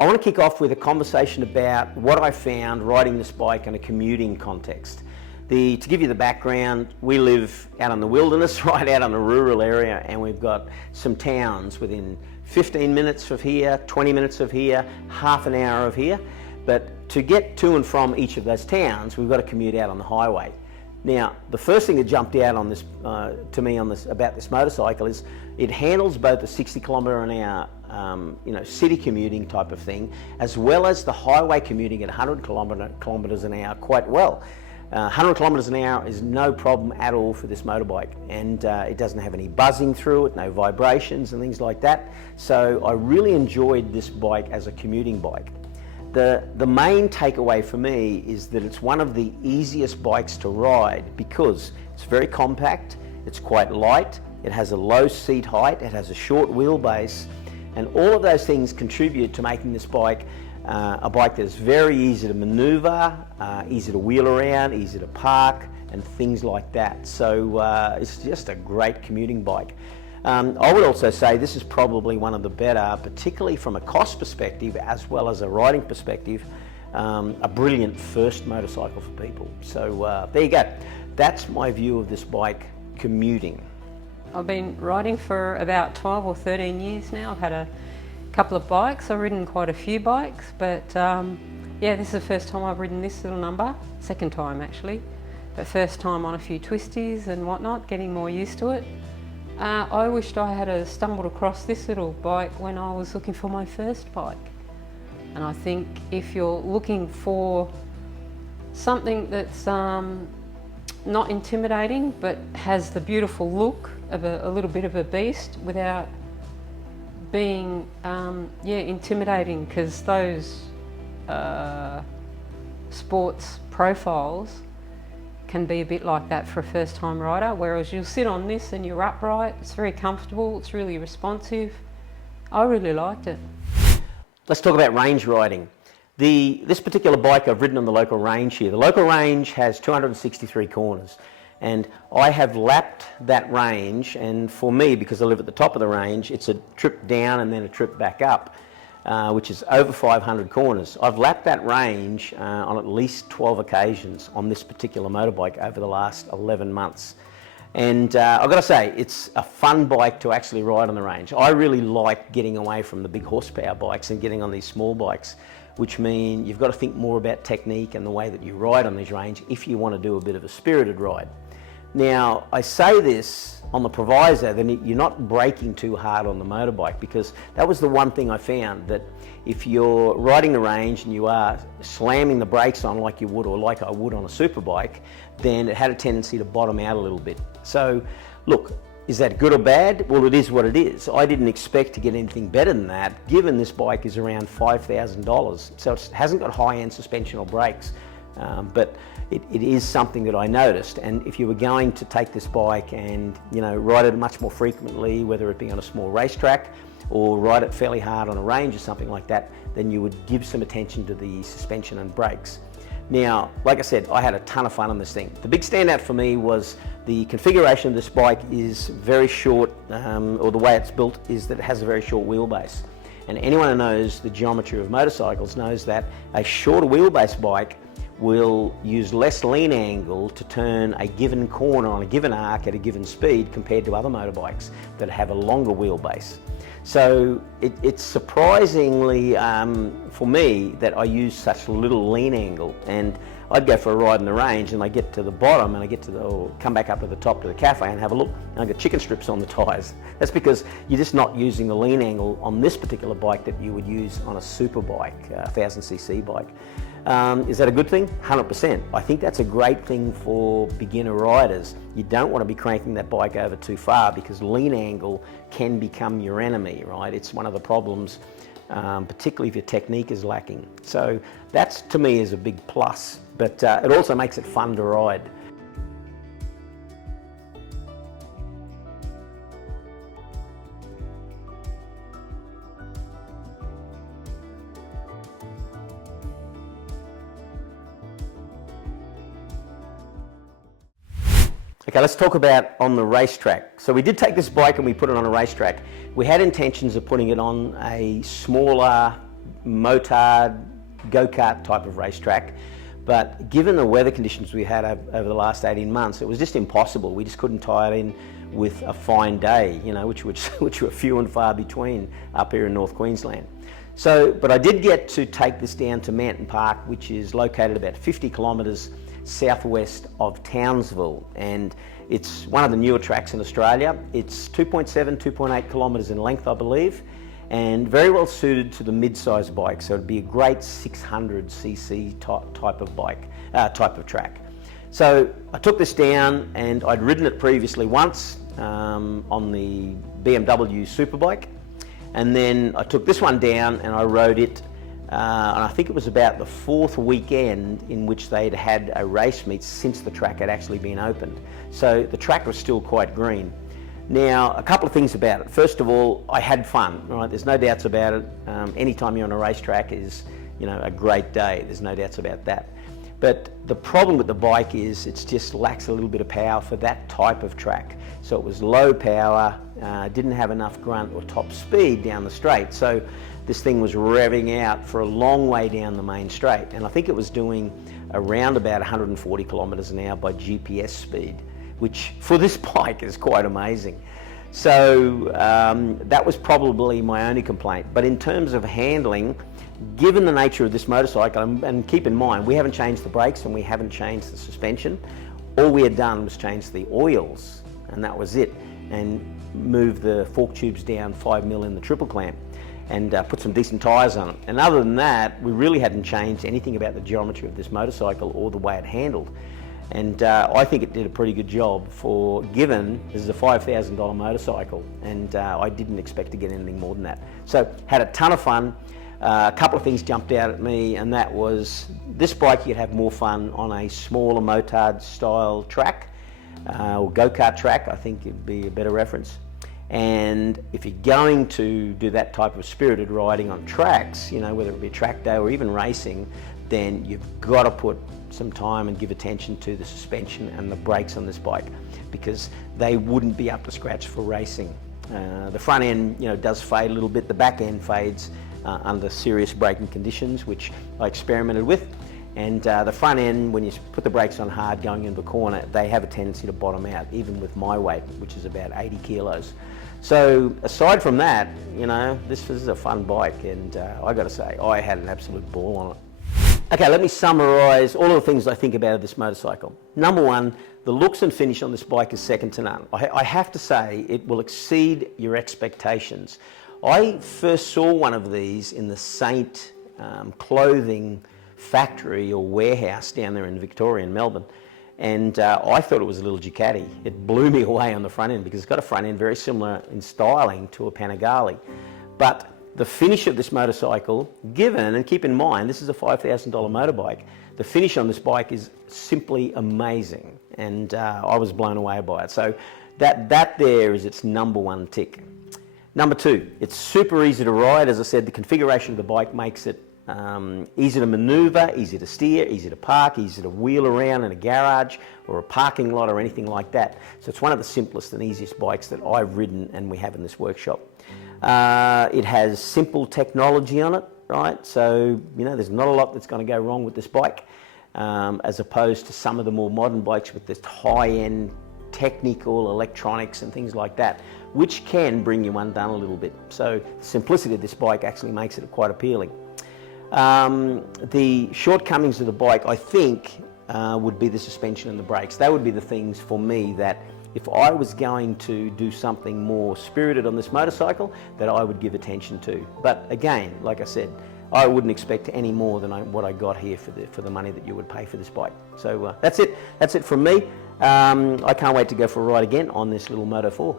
I want to kick off with a conversation about what I found riding this bike in a commuting context. To give you the background, we live out in the wilderness, right out in a rural area, and we've got some towns within 15 minutes of here, 20 minutes of here, half an hour of here. But to get to and from each of those towns, we've got to commute out on the highway. Now, the first thing that jumped out on this, to me about this motorcycle is it handles both the 60 kilometre an hour city commuting type of thing, as well as the highway commuting at 100 kilometres an hour quite well. 100 kilometres an hour is no problem at all for this motorbike, and it doesn't have any buzzing through it, no vibrations and things like that. So I really enjoyed this bike as a commuting bike. The main takeaway for me is that it's one of the easiest bikes to ride because it's very compact, it's quite light, it has a low seat height, it has a short wheelbase, and all of those things contribute to making this bike a bike that is very easy to manoeuvre, easy to wheel around, easy to park, and things like that. So it's just a great commuting bike. I would also say this is probably one of the better, particularly from a cost perspective as well as a riding perspective, a brilliant first motorcycle for people. So there you go. That's my view of this bike commuting. I've been riding for about 12 or 13 years now. I've had a couple of bikes. I've ridden quite a few bikes, but yeah, this is the first time I've ridden this little number. Second time actually, but first time on a few twisties and whatnot, getting more used to it. I wished I had stumbled across this little bike when I was looking for my first bike. And I think if you're looking for something that's not intimidating but has the beautiful look of a little bit of a beast without being intimidating, because those sports profiles can be a bit like that for a first time rider, whereas you'll sit on this and you're upright, it's very comfortable, it's really responsive. I really liked it. Let's talk about range riding. This particular bike I've ridden on the local range here. The local range has 263 corners, and I have lapped that range, and for me, because I live at the top of the range, it's a trip down and then a trip back up, which is over 500 corners. I've lapped that range on at least 12 occasions on this particular motorbike over the last 11 months. And I've got to say, it's a fun bike to actually ride on the range. I really like getting away from the big horsepower bikes and getting on these small bikes, which mean you've got to think more about technique and the way that you ride on these range if you want to do a bit of a spirited ride. Now, I say this on the proviso that you're not braking too hard on the motorbike, because that was the one thing I found, that if you're riding the range and you are slamming the brakes on like you would, or like I would on a superbike, then it had a tendency to bottom out a little bit. So look, is that good or bad? Well, it is what it is. I didn't expect to get anything better than that, given this bike is around $5,000. So it hasn't got high-end suspension or brakes, but it is something that I noticed. And if you were going to take this bike and ride it much more frequently, whether it be on a small racetrack or ride it fairly hard on a range or something like that, then you would give some attention to the suspension and brakes. Now, like I said, I had a ton of fun on this thing. The big standout for me was the configuration of this bike is very short, or the way it's built is that it has a very short wheelbase. And anyone who knows the geometry of motorcycles knows that a shorter wheelbase bike will use less lean angle to turn a given corner on a given arc at a given speed compared to other motorbikes that have a longer wheelbase. So it's surprisingly for me that I use such little lean angle, and I'd go for a ride in the range and I get to the bottom and I get to or come back up to the top to the cafe and have a look, and I've got chicken strips on the tyres. That's because you're just not using the lean angle on this particular bike that you would use on a super bike, a 1000cc bike. Is that a good thing? 100%. I think that's a great thing for beginner riders. You don't want to be cranking that bike over too far, because lean angle can become your enemy, right? It's one of the problems, particularly if your technique is lacking. So that's, to me, is a big plus, but it also makes it fun to ride. Okay, let's talk about on the racetrack. So we did take this bike and we put it on a racetrack. We had intentions of putting it on a smaller motard, go-kart type of racetrack. But given the weather conditions we had over the last 18 months, it was just impossible. We just couldn't tie it in with a fine day, you know, which were few and far between up here in North Queensland. So, but I did get to take this down to Mountain Park, which is located about 50 kilometres southwest of Townsville, and it's one of the newer tracks in Australia. It's 2.7, 2.8 kilometres in length, I believe, and very well suited to the mid-size bike. So it'd be a great 600cc type of bike, type of track. So I took this down, and I'd ridden it previously once on the BMW Superbike, and then I took this one down and I rode it, and I think it was about the 4th weekend in which they'd had a race meet since the track had actually been opened. So the track was still quite green. Now, a couple of things about it. First of all, I had fun, right? There's no doubts about it. Anytime you're on a racetrack is, you know, a great day. There's no doubts about that. But the problem with the bike is it just lacks a little bit of power for that type of track. So it was low power, didn't have enough grunt or top speed down the straight. So this thing was revving out for a long way down the main straight. And I think it was doing around about 140 kilometres an hour by GPS speed, which for this bike is quite amazing. So that was probably my only complaint. But in terms of handling, given the nature of this motorcycle, and keep in mind, we haven't changed the brakes and we haven't changed the suspension. All we had done was change the oils, and that was it, and move the fork tubes down 5mm in the triple clamp, and put some decent tyres on it. And other than that, we really hadn't changed anything about the geometry of this motorcycle or the way it handled. And I think it did a pretty good job for, given this is a $5,000 motorcycle, and I didn't expect to get anything more than that. So had a ton of fun. A couple of things jumped out at me, and that was this bike you'd have more fun on a smaller motard style track, or go-kart track, I think it'd be a better reference. And if you're going to do that type of spirited riding on tracks, you know, whether it be a track day or even racing, then you've got to put some time and give attention to the suspension and the brakes on this bike, because they wouldn't be up to scratch for racing. The front end, you know, does fade a little bit. The back end fades under serious braking conditions, which I experimented with. And the front end, when you put the brakes on hard going into a corner, they have a tendency to bottom out, even with my weight, which is about 80 kilos. So aside from that, you know, this is a fun bike, and I got to say, I had an absolute ball on it. Okay, let me summarise all of the things I think about this motorcycle. Number one, the looks and finish on this bike is second to none. I have to say it will exceed your expectations. I first saw one of these in the Saint clothing factory or warehouse down there in Victoria in Melbourne, and I thought it was a little Ducati. It blew me away on the front end because it's got a front end very similar in styling to a Panigale. But the finish of this motorcycle, given, and keep in mind, this is a $5,000 motorbike, the finish on this bike is simply amazing, and I was blown away by it. So that there is its number one tick. Number two, it's super easy to ride. As I said, the configuration of the bike makes it easy to manoeuvre, easy to steer, easy to park, easy to wheel around in a garage or a parking lot or anything like that. So it's one of the simplest and easiest bikes that I've ridden and we have in this workshop. It has simple technology on it, right? So, you know, there's not a lot that's going to go wrong with this bike, as opposed to some of the more modern bikes with this high-end technical electronics and things like that, which can bring you undone a little bit. So the simplicity of this bike actually makes it quite appealing. The shortcomings of the bike, I think, would be the suspension and the brakes. They would be the things for me that if I was going to do something more spirited on this motorcycle, that I would give attention to. But again, like I said, I wouldn't expect any more than what I got here for the money that you would pay for this bike. So that's it. That's it from me. I can't wait to go for a ride again on this little Moto 4.